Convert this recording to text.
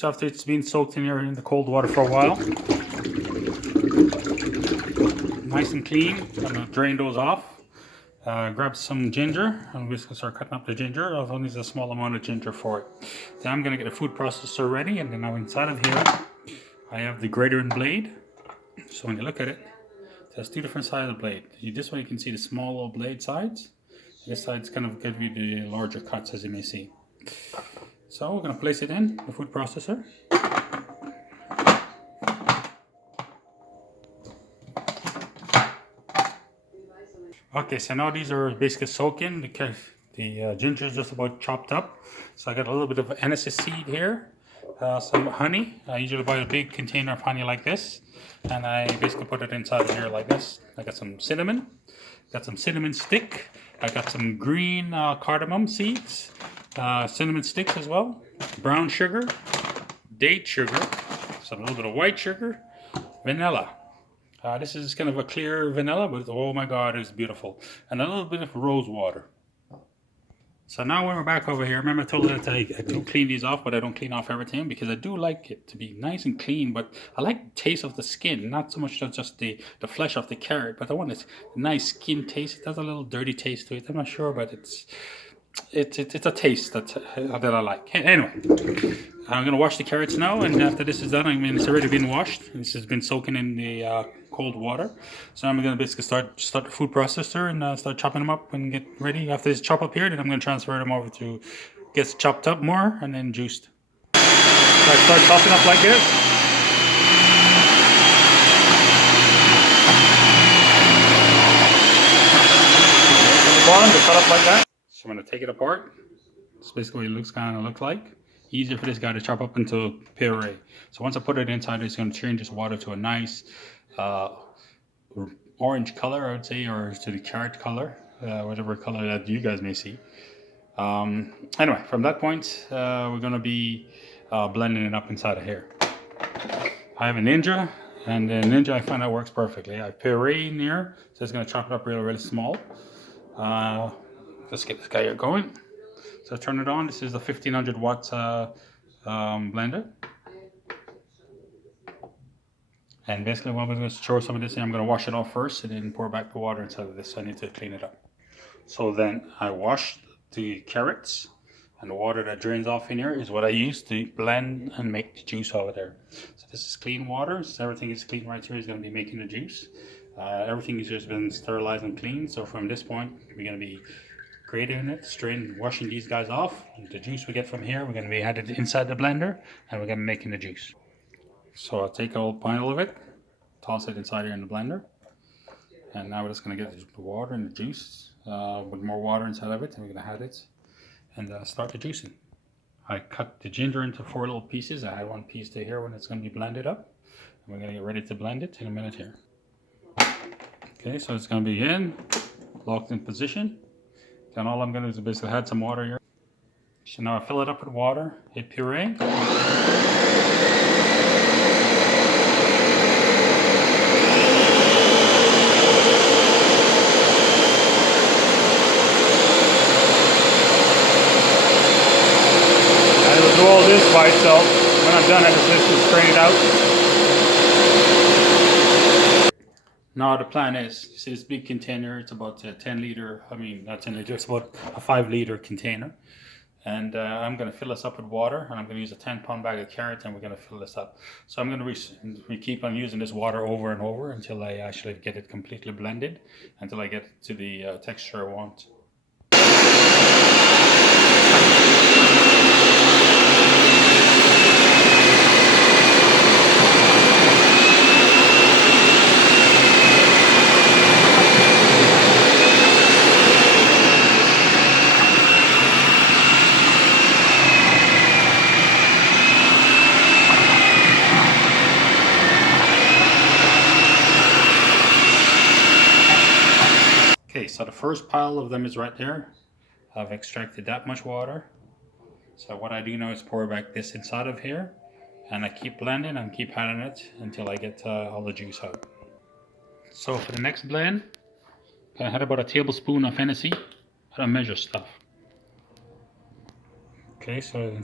juice after it's been soaked in here in the cold water for a while. Nice and clean. I'm gonna drain those off. Grab some ginger. I'm just gonna start cutting up the ginger. I'll only use a small amount of ginger for it. Then I'm gonna get a food processor ready, and then now inside of here I have the grater and blade. So when you look at it, there's two different sides of the blade. This way you can see the small little blade sides. This side's kind of give you the larger cuts, as you may see. So we're gonna place it in the food processor. Okay, so now these are basically soaking. The ginger is just about chopped up. So I got a little bit of anise seed here, some honey. I usually buy a big container of honey like this, and I basically put it inside of here like this. I got some cinnamon, got some cinnamon stick. I got some green cardamom seeds, cinnamon sticks as well, brown sugar, date sugar, some little bit of white sugar, vanilla. This is kind of a clear vanilla, but oh my god, it's beautiful. And a little bit of rose water. So now when we're back over here, remember I told you that I do clean these off, but I don't clean off everything because I do like it to be nice and clean, but I like the taste of the skin, not so much just the flesh of the carrot, but I want this nice skin taste. It has a little dirty taste to it. I'm not sure, but it's a taste that I like. Anyway, I'm gonna wash the carrots now, and after this is done, I mean it's already been washed. This has been soaking in the cold water. So I'm gonna basically start the food processor and start chopping them up and get ready. After this chop up here, then I'm gonna transfer them over to get chopped up more and then juiced. So I start chopping up like this. From the bottom to cut up like that. So I'm going to take it apart. That's basically what it kind of looks like. Easier for this guy to chop up into puree. So once I put it inside, it's going to change this water to a nice orange color, I would say, or to the carrot color, whatever color that you guys may see. Anyway, from that point, we're going to be blending it up inside of here. I have a Ninja, and the Ninja I find that works perfectly. I have puree in here, so it's going to chop it up really small. Let's get this guy here going. So turn it on. This is the 1500 watts blender. And basically what I'm going to show some of this, I'm going to wash it off first and then pour back the water inside of this. So I need to clean it up. So then I wash the carrots, and the water that drains off in here is what I use to blend and make the juice over there. So this is clean water. So everything is clean right here is going to be making the juice. Everything has just been sterilized and cleaned. So from this point, we're going to be grating it, washing these guys off. And the juice we get from here, we're going to be added inside the blender, and we're going to be making the juice. So I'll take a whole pile of it, toss it inside here in the blender, and now we're just going to get the water and the juice with more water inside of it, and we're going to add it and start the juicing. I cut the ginger into 4 little pieces. I add 1 piece to here when it's going to be blended up, and we're going to get ready to blend it in a minute here. Okay, so it's going to be in, locked in position. Then all I'm going to do is basically add some water here. So now I fill it up with water, hit puree. And it will do all this by itself. When I'm done, I just strain it out. Now the plan is, you see this big container, it's about a 10 liter, I mean not 10 liter, it's about a 5 liter container. And I'm going to fill this up with water, and I'm going to use a 10-pound bag of carrots, and we're going to fill this up. So I'm going to keep on using this water over and over until I actually get it completely blended, until I get it to the texture I want. Okay, so the first pile of them is right there. I've extracted that much water. So what I do now is pour back this inside of here, and I keep blending and keep adding it until I get all the juice out. So for the next blend, I had about a tablespoon of Hennessy. I don't measure stuff. Okay, so